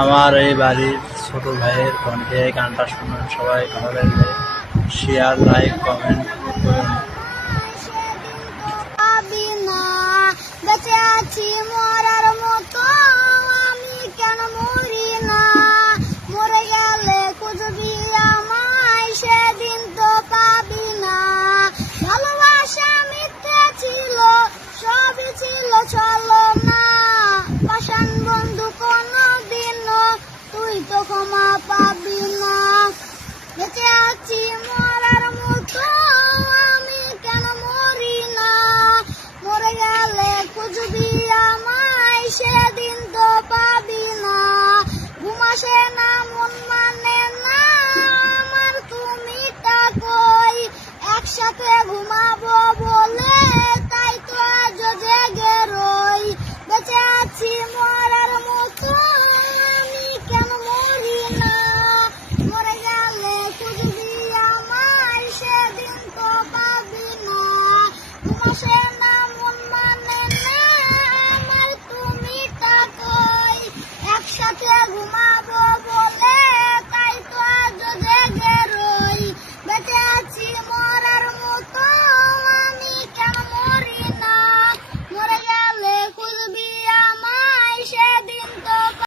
আমার এই বাড়ির ছোট ভাইয়ের বোনকে এই গানটা শুনুন, সবাই ভালো লাগলে শেয়ার লাইক কমেন্ট করুন। মতো, আমি কেন মরি না? মরে তো পাবি না। ছিল, সবই ছিল চলো। তো ক্ষমা পাবি না বেঁচে আছি মরার মতো আমি কেন মরি না মরে গেলে খুঁজবি আমায়, সেদিন 妈说